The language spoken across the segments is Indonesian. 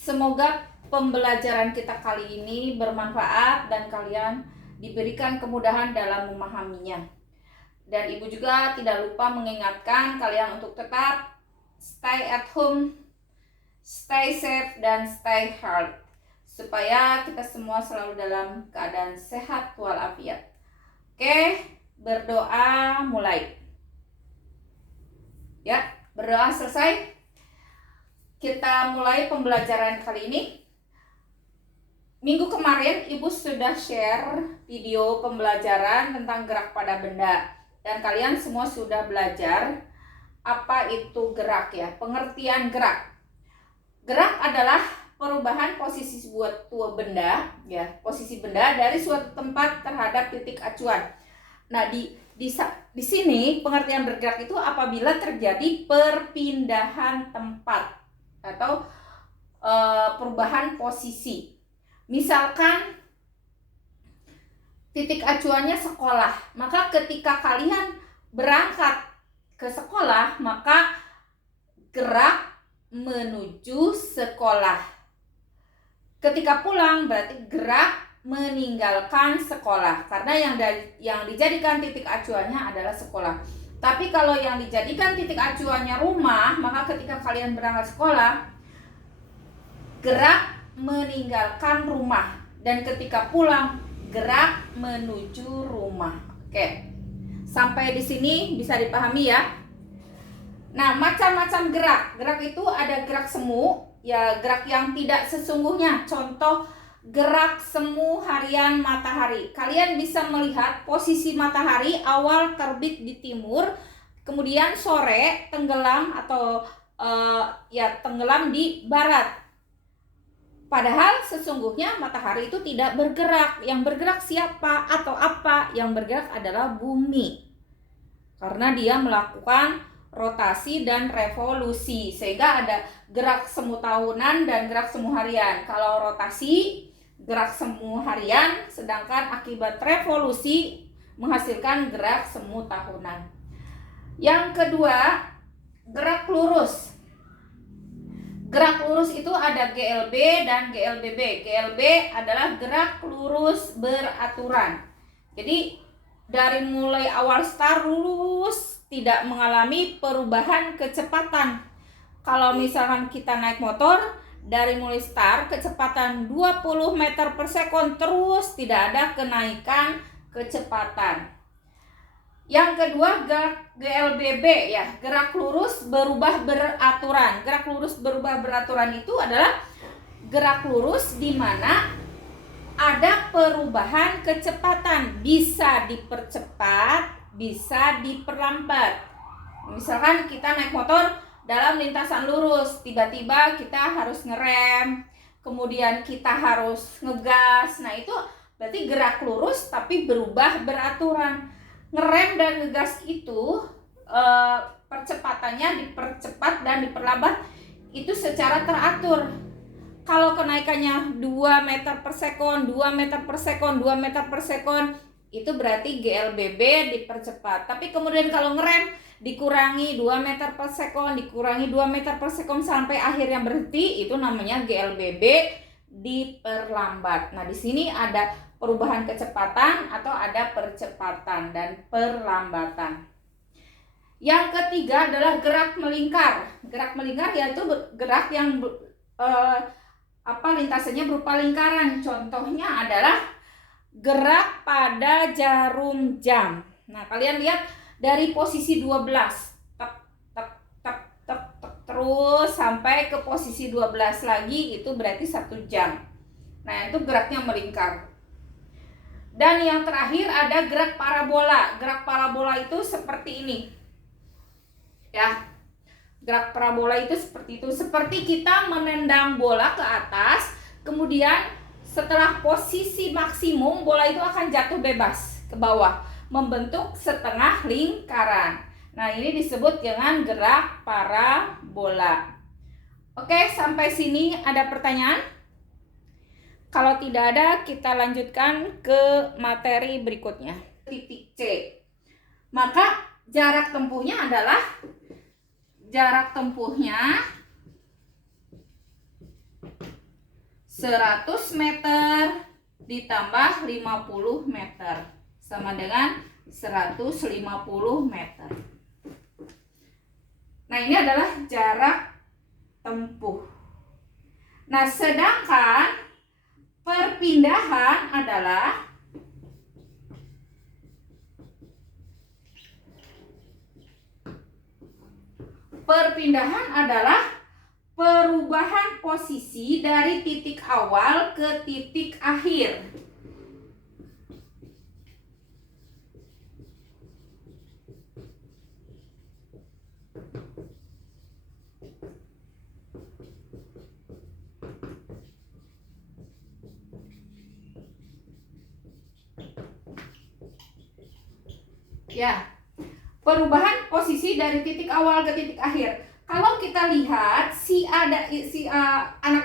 Semoga pembelajaran kita kali ini bermanfaat dan kalian diberikan kemudahan dalam memahaminya. Dan Ibu juga tidak lupa mengingatkan kalian untuk tetap stay at home, stay safe, dan stay healthy, supaya kita semua selalu dalam keadaan sehat walafiat. Oke, berdoa mulai. Ya, berdoa selesai. Kita mulai pembelajaran kali ini. Minggu kemarin Ibu sudah share video pembelajaran tentang gerak pada benda. Dan kalian semua sudah belajar apa itu gerak ya, pengertian gerak. Gerak adalah perubahan posisi suatu benda ya, posisi benda dari suatu tempat terhadap titik acuan. Nah, di sini pengertian bergerak itu apabila terjadi perpindahan tempat atau perubahan posisi. Misalkan titik acuannya sekolah, maka ketika kalian berangkat ke sekolah, maka gerak menuju sekolah. Ketika pulang berarti gerak meninggalkan sekolah, karena yang dijadikan titik acuannya adalah sekolah. Tapi kalau yang dijadikan titik acuannya rumah, maka ketika kalian berangkat sekolah, gerak meninggalkan rumah, dan ketika pulang gerak menuju rumah. Oke, sampai di sini bisa dipahami ya. Nah, macam-macam gerak itu ada gerak semu ya, gerak yang tidak sesungguhnya. Contoh gerak semu harian matahari. Kalian bisa melihat posisi matahari awal terbit di timur, kemudian sore tenggelam atau tenggelam di barat. Padahal sesungguhnya matahari itu tidak bergerak. Yang bergerak siapa atau apa? Yang bergerak adalah bumi. Karena dia melakukan rotasi dan revolusi, sehingga ada gerak semu tahunan dan gerak semu harian. Kalau rotasi, gerak semu harian, sedangkan akibat revolusi menghasilkan gerak semu tahunan. Yang kedua, gerak lurus. Gerak lurus itu ada GLB dan GLBB. GLB adalah gerak lurus beraturan. Jadi dari mulai awal start lurus, tidak mengalami perubahan kecepatan. Kalau misalkan kita naik motor, dari mulai start kecepatan 20 meter per sekon, terus tidak ada kenaikan kecepatan. Yang kedua, gerak GLBB ya, gerak lurus berubah beraturan. Gerak lurus berubah beraturan itu adalah gerak lurus di mana ada perubahan kecepatan, bisa dipercepat, bisa diperlambat. Misalkan kita naik motor dalam lintasan lurus, tiba-tiba kita harus ngerem, kemudian kita harus ngegas. Nah, itu berarti gerak lurus tapi berubah beraturan. Ngerem dan ngegas itu percepatannya dipercepat dan diperlambat itu secara teratur. Kalau kenaikannya 2 meter per sekon, 2 meter per sekon, 2 meter per sekon, itu berarti GLBB dipercepat. Tapi kemudian kalau ngerem dikurangi 2 meter per sekon, dikurangi 2 meter per sekon sampai akhirnya berhenti, itu namanya GLBB diperlambat. Nah, di sini ada perubahan kecepatan atau ada percepatan dan perlambatan. Yang ketiga adalah gerak melingkar. Gerak melingkar yaitu gerak yang lintasannya berupa lingkaran. Contohnya adalah gerak pada jarum jam. Nah, kalian lihat dari posisi 12 terus sampai ke posisi 12 lagi, itu berarti 1 jam. Nah, itu geraknya melingkar. Dan yang terakhir ada gerak parabola. Gerak parabola itu seperti ini. Ya. Gerak parabola itu seperti itu. Seperti kita menendang bola ke atas, kemudian setelah posisi maksimum bola itu akan jatuh bebas ke bawah, membentuk setengah lingkaran. Nah, ini disebut dengan gerak parabola. Oke, sampai sini ada pertanyaan? Kalau tidak ada, kita lanjutkan ke materi berikutnya. Titik C. Maka jarak tempuhnya adalah 100 meter ditambah 50 meter sama dengan 150 meter. Nah, ini adalah jarak tempuh. Nah, sedangkan perpindahan adalah perubahan posisi dari titik awal ke titik akhir. Ya, perubahan posisi dari titik awal ke titik akhir. Kalau kita lihat si anak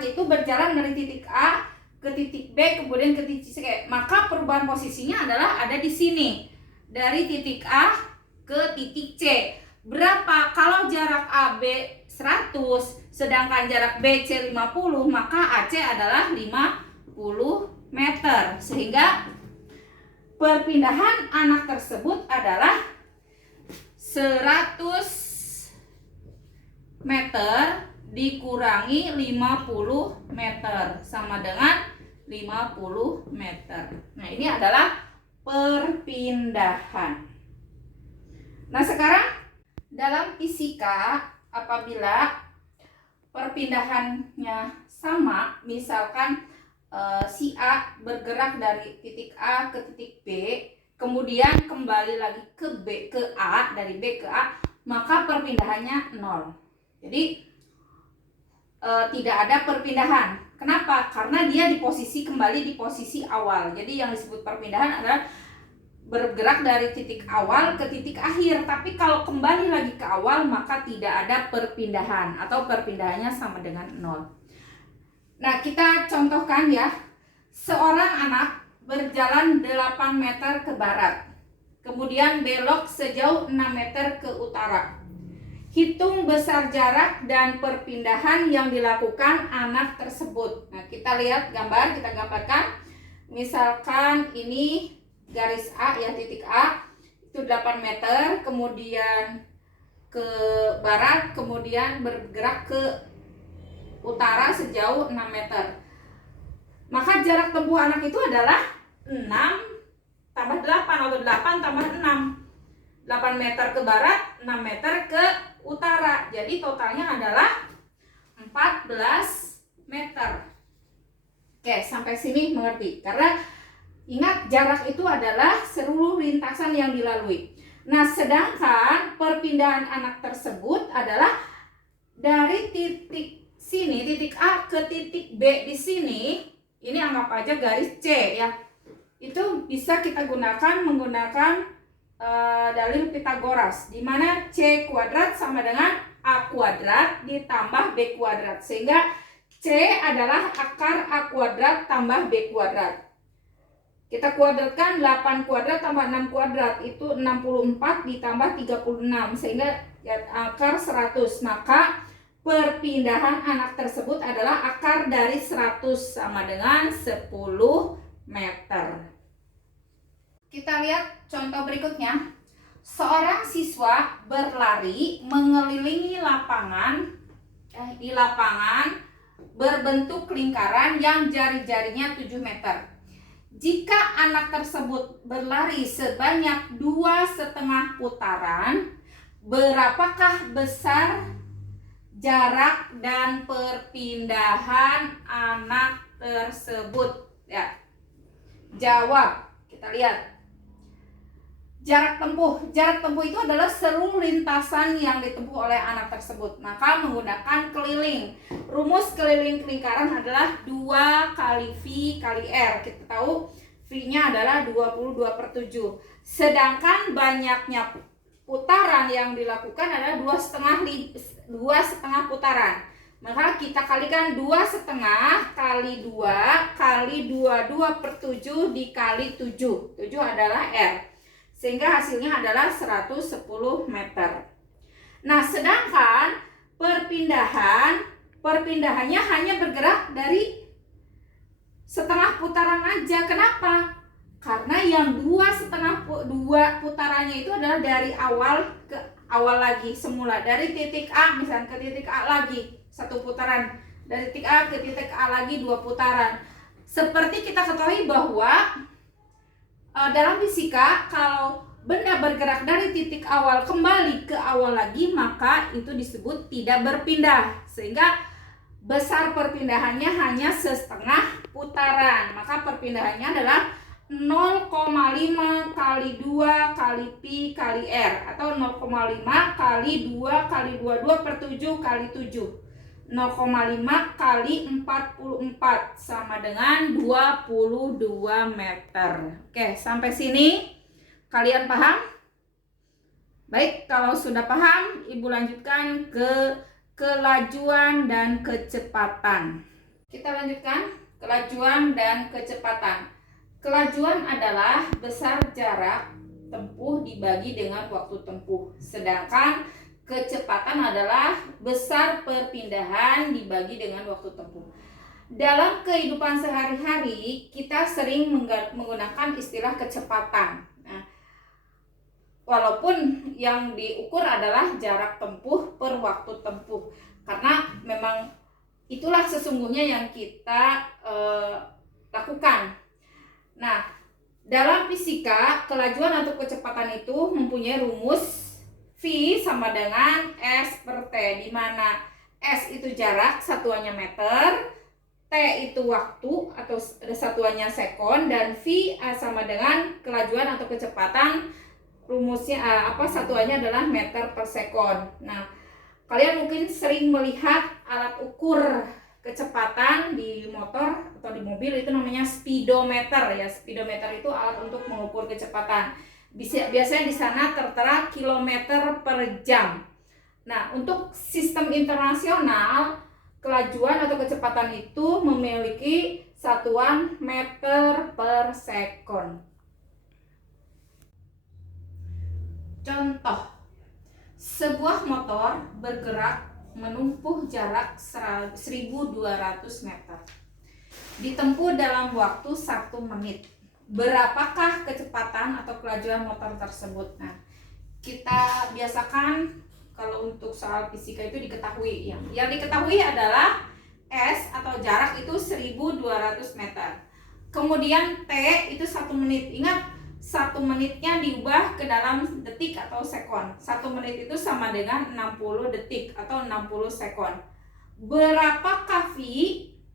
itu berjalan dari titik A ke titik B kemudian ke titik C, maka perubahan posisinya adalah ada di sini. Dari titik A ke titik C. Berapa? Kalau jarak AB 100 sedangkan jarak BC 50, maka AC adalah 50 meter. Sehingga perpindahan anak tersebut adalah 100 meter dikurangi 50 meter sama dengan 50 meter. Nah, ini adalah perpindahan. Nah, sekarang dalam fisika apabila perpindahannya sama, misalkan si A bergerak dari titik A ke titik B, kemudian kembali lagi ke B ke A, dari B ke A, maka perpindahannya 0. Jadi tidak ada perpindahan. Kenapa? Karena dia kembali di posisi awal. Jadi yang disebut perpindahan adalah bergerak dari titik awal ke titik akhir. Tapi kalau kembali lagi ke awal, maka tidak ada perpindahan atau perpindahannya sama dengan 0. Nah, kita contohkan ya. Seorang anak berjalan 8 meter ke barat, kemudian belok sejauh 6 meter ke utara. Hitung besar jarak dan perpindahan yang dilakukan anak tersebut. Nah, kita lihat gambar, kita gambarkan. Misalkan ini garis A ya, titik A itu 8 meter, kemudian ke barat, kemudian bergerak ke utara sejauh 6 meter. Maka jarak tempuh anak itu adalah 6 tambah 8 atau 8 tambah 6. 8 meter ke barat, 6 meter ke utara. Jadi totalnya adalah 14 meter. Oke, sampai sini mengerti? Karena ingat, jarak itu adalah seluruh lintasan yang dilalui. Nah, sedangkan perpindahan anak tersebut adalah dari titik sini, titik A ke titik B di sini, ini anggap aja garis C ya. Itu bisa kita menggunakan dalil Pitagoras, di mana C kuadrat sama dengan A kuadrat ditambah B kuadrat, sehingga C adalah akar A kuadrat tambah B kuadrat. Kita kuadratkan 8 kuadrat tambah 6 kuadrat itu 64 ditambah 36, sehingga akar 100. Maka perpindahan anak tersebut adalah akar dari 100 sama dengan 10 meter. Kita lihat contoh berikutnya. Seorang siswa berlari mengelilingi lapangan di lapangan berbentuk lingkaran yang jari-jarinya 7 meter. Jika anak tersebut berlari sebanyak 2,5 putaran, berapakah besar jarak dan perpindahan anak tersebut? Ya. Jawab. Kita lihat. Jarak tempuh itu adalah seluruh lintasan yang ditempuh oleh anak tersebut. Maka menggunakan keliling. Rumus keliling lingkaran adalah 2 kali V kali R. Kita tahu V-nya adalah 22/7. Sedangkan banyaknya putaran yang dilakukan adalah 2,5 putaran. Maka kita kalikan 2,5 kali 2 kali 22/7 dikali 7. 7 adalah R. Sehingga hasilnya adalah 110 meter. Nah, sedangkan perpindahannya hanya bergerak dari setengah putaran aja. Kenapa? Karena yang dua putarannya itu adalah dari awal ke awal lagi semula, dari titik A misalnya ke titik A lagi satu putaran, dari titik A ke titik A lagi 2 putaran. Seperti kita ketahui bahwa dalam fisika, kalau benda bergerak dari titik awal kembali ke awal lagi, maka itu disebut tidak berpindah, sehingga besar perpindahannya hanya setengah putaran. Maka perpindahannya adalah 0,5 kali 2 kali pi kali r, atau 0,5 kali 2 kali 22 per 7 kali 7. 0,5 kali 44 sama dengan 22 meter. Oke, sampai sini kalian paham? Baik, kalau sudah paham, Ibu lanjutkan ke kelajuan dan kecepatan. Kita lanjutkan kelajuan dan kecepatan. Kelajuan adalah besar jarak tempuh dibagi dengan waktu tempuh. Sedangkan kecepatan adalah besar perpindahan dibagi dengan waktu tempuh. Dalam kehidupan sehari-hari, kita sering menggunakan istilah kecepatan. Nah, walaupun yang diukur adalah jarak tempuh per waktu tempuh. Karena memang itulah sesungguhnya yang kita lakukan. Nah, dalam fisika, kelajuan atau kecepatan itu mempunyai rumus V sama dengan S per T, di mana S itu jarak, satuannya meter, T itu waktu atau satuannya sekon, dan V sama dengan kelajuan atau kecepatan, rumusnya satuannya adalah meter per sekon. Nah, kalian mungkin sering melihat alat ukur kecepatan di motor atau di mobil, itu namanya speedometer ya. Speedometer itu alat untuk mengukur kecepatan. Biasanya di sana tertera kilometer per jam. Nah, untuk sistem internasional, kelajuan atau kecepatan itu memiliki satuan meter per sekon. Contoh, sebuah motor bergerak menempuh jarak 1.200 meter, ditempuh dalam waktu 1 menit. Berapakah kecepatan atau kelajuan motor tersebut? Nah, kita biasakan kalau untuk soal fisika itu diketahui, yang diketahui adalah S atau jarak itu 1.200 meter. Kemudian T itu 1 menit. Ingat, 1 menitnya diubah ke dalam detik atau sekon. 1 menit itu sama dengan 60 detik atau 60 sekon. Berapakah V?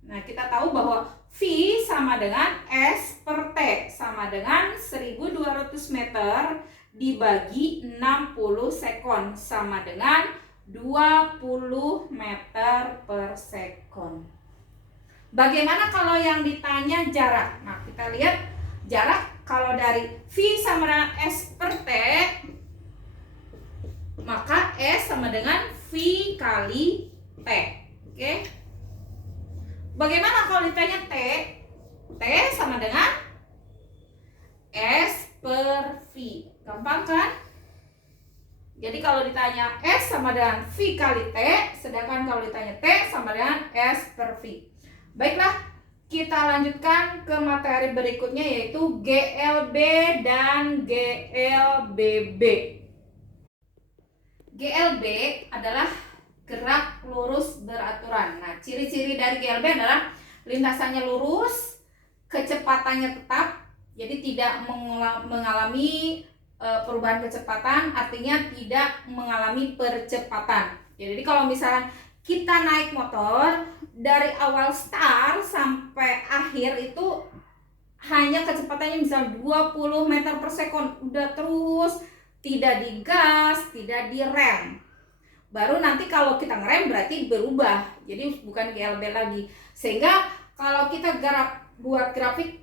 Nah, kita tahu bahwa V sama dengan S per T, sama dengan 1.200 meter dibagi 60 sekon, sama dengan 20 meter per sekon. Bagaimana kalau yang ditanya jarak? Nah, kita lihat jarak. Kalau dari V sama dengan S per T, maka S sama dengan V kali T. Oke. Bagaimana kalau ditanya T? T sama dengan S per V. Gampang kan? Jadi kalau ditanya S sama dengan V kali T, sedangkan kalau ditanya T sama dengan S per V. Baiklah, kita lanjutkan ke materi berikutnya, yaitu GLB dan GLBB. GLB adalah gerak lurus beraturan. Nah, ciri-ciri dari GLB adalah lintasannya lurus, kecepatannya tetap, jadi tidak mengalami perubahan kecepatan, artinya tidak mengalami percepatan. Jadi kalau misalnya kita naik motor dari awal start sampai akhir itu hanya kecepatannya misal 20 meter per sekon, udah terus, tidak digas, tidak direm. Baru nanti kalau kita ngerem berarti berubah, jadi bukan GLB lagi. Sehingga kalau kita buat grafik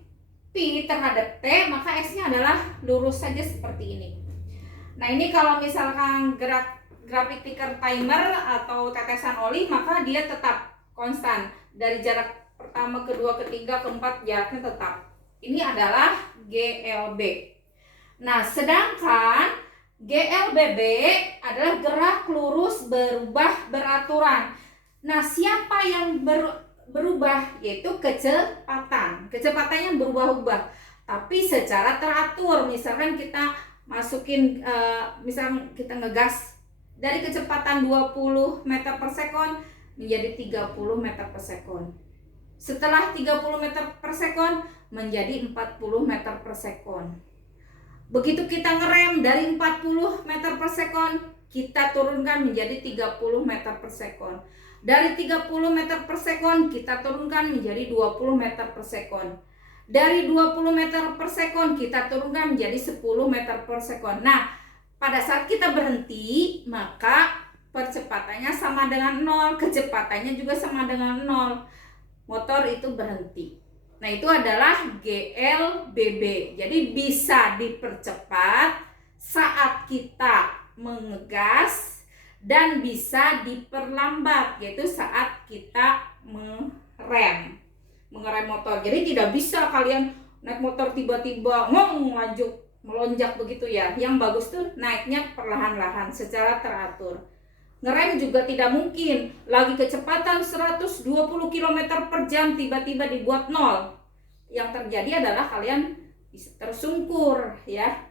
P terhadap T, maka X-nya adalah lurus saja seperti ini. Nah, ini kalau misalkan grafik ticker timer atau tetesan oli, maka dia tetap konstan. Dari jarak pertama, kedua, ketiga, keempat, jaraknya tetap. Ini adalah GLB. Nah, sedangkan GLBB adalah gerak lurus berubah beraturan. Nah, siapa yang berubah, yaitu kecepatan. Kecepatannya berubah-ubah, tapi secara teratur. Misalkan kita masukin, misalkan kita ngegas dari kecepatan 20 meter per sekon menjadi 30 meter per sekon. Setelah 30 meter per sekon menjadi 40 meter per sekon. Begitu kita ngerem dari 40 meter per sekon, kita turunkan menjadi 30 meter per sekon. Dari 30 meter per sekon kita turunkan menjadi 20 meter per sekon. Dari 20 meter per sekon kita turunkan menjadi 10 meter per sekon. Nah, pada saat kita berhenti, maka percepatannya sama dengan 0, kecepatannya juga sama dengan 0. Motor itu berhenti. Nah, itu adalah GLBB. Jadi bisa dipercepat saat kita mengegas dan bisa diperlambat, yaitu saat kita mengerem motor. Jadi tidak bisa kalian naik motor tiba-tiba maju melonjak begitu ya. Yang bagus tuh naiknya perlahan-lahan secara teratur. Ngerem juga tidak mungkin, lagi kecepatan 120 km per jam tiba-tiba dibuat 0. Yang terjadi adalah kalian bisa tersungkur ya.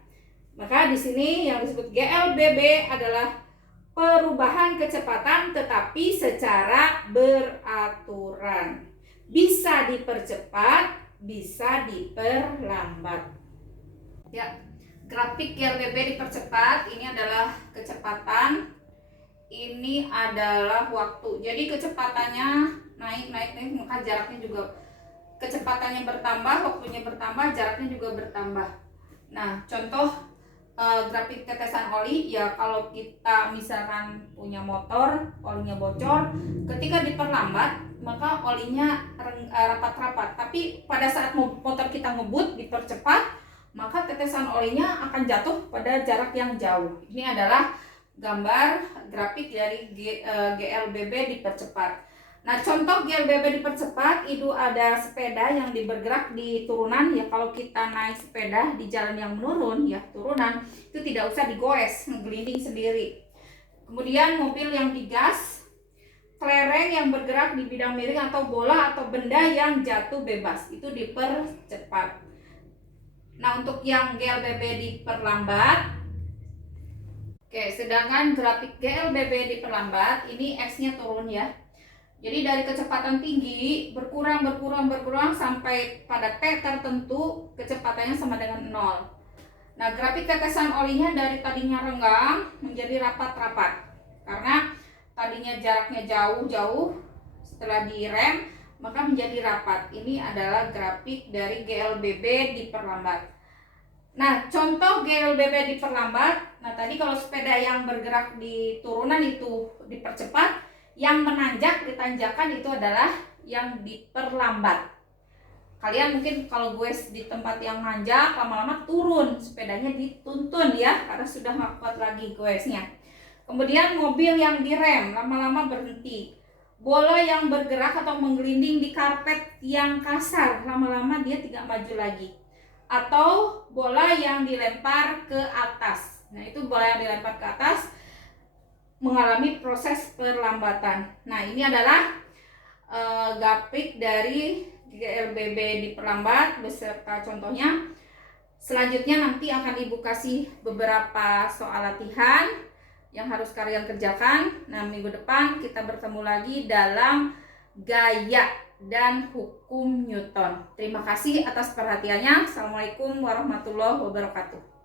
Maka di sini yang disebut GLBB adalah perubahan kecepatan tetapi secara beraturan. Bisa dipercepat, bisa diperlambat. Ya, grafik GLBB dipercepat, ini adalah kecepatan. Ini adalah waktu. Jadi kecepatannya naik, maka jaraknya juga, kecepatannya bertambah, waktunya bertambah, jaraknya juga bertambah. Nah, contoh grafik tetesan oli ya, kalau kita misalkan punya motor, olinya bocor, ketika diperlambat maka olinya rapat-rapat. Tapi pada saat motor kita ngebut dipercepat, maka tetesan olinya akan jatuh pada jarak yang jauh. Ini adalah gambar grafik dari GLBB dipercepat. Nah, contoh GLBB dipercepat itu ada sepeda yang bergerak di turunan ya. Kalau kita naik sepeda di jalan yang menurun ya, turunan, itu tidak usah digoes, ngegelinding sendiri. Kemudian mobil yang digas, kelereng yang bergerak di bidang miring atau bola atau benda yang jatuh bebas, itu dipercepat. Nah, untuk yang GLBB diperlambat, oke, sedangkan grafik GLBB diperlambat, ini X-nya turun ya. Jadi dari kecepatan tinggi berkurang sampai pada T tertentu kecepatannya sama dengan 0. Nah, grafik tetesan olinya dari tadinya renggang menjadi rapat-rapat. Karena tadinya jaraknya jauh, setelah direm maka menjadi rapat. Ini adalah grafik dari GLBB diperlambat. Nah, contoh GLBB diperlambat. Nah, tadi kalau sepeda yang bergerak di turunan itu dipercepat, yang menanjak di tanjakan itu adalah yang diperlambat. Kalian mungkin kalau gue di tempat yang nanjak lama-lama turun, sepedanya dituntun ya, karena sudah nggak kuat lagi goesnya. Kemudian mobil yang direm lama-lama berhenti. Bola yang bergerak atau menggelinding di karpet yang kasar, lama-lama dia tidak maju lagi. Atau bola yang dilempar ke atas. Nah, itu bola yang dilempar ke atas mengalami proses perlambatan. Nah, ini adalah grafik dari GLBB diperlambat beserta contohnya. Selanjutnya nanti akan Ibu kasih beberapa soal latihan yang harus kalian kerjakan. Nah, minggu depan kita bertemu lagi dalam gaya dan hukum Newton. Terima kasih atas perhatiannya. Assalamualaikum warahmatullahi wabarakatuh.